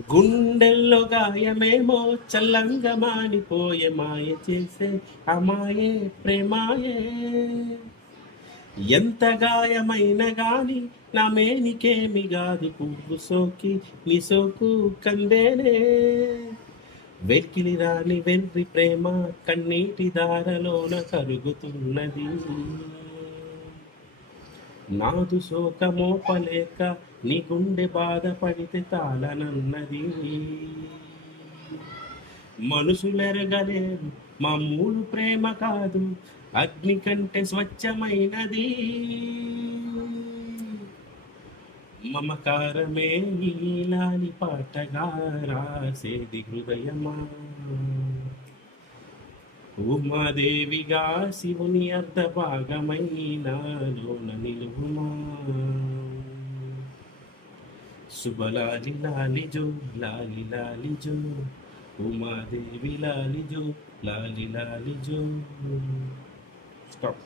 గుండెల్లో గాయమేమో చల్లంగా మానిపోయే మాయ చేసే అమాయే ప్రేమాయే. ఎంత గాయమైన గాని నా మేనికేమి గాదు పువ్వు సోకి నీ సోకు కందేనే. వెక్కిలి రాని వెర్రి ప్రేమ కన్నీటి దారలోన కరుగుతున్నది. నాదు శోక మోపలేక నీ గుండె బాధపడితే తాళనన్నది. మనుషులెరగలేరు మామూలు ప్రేమ కాదు, అగ్ని కంటే స్వచ్ఛమైనది. మమకారమే నీలాని పాటగా రాసేది హృదయమా. ఉమాదేవిగా శివుని అర్ధ భాగమైనాలోన నిలువుమా. శుభలాలి లాలిజో లాలి లాలిజో, ఉమాదేవి లాలిజో లాలి లాలిజో. స్టాప్.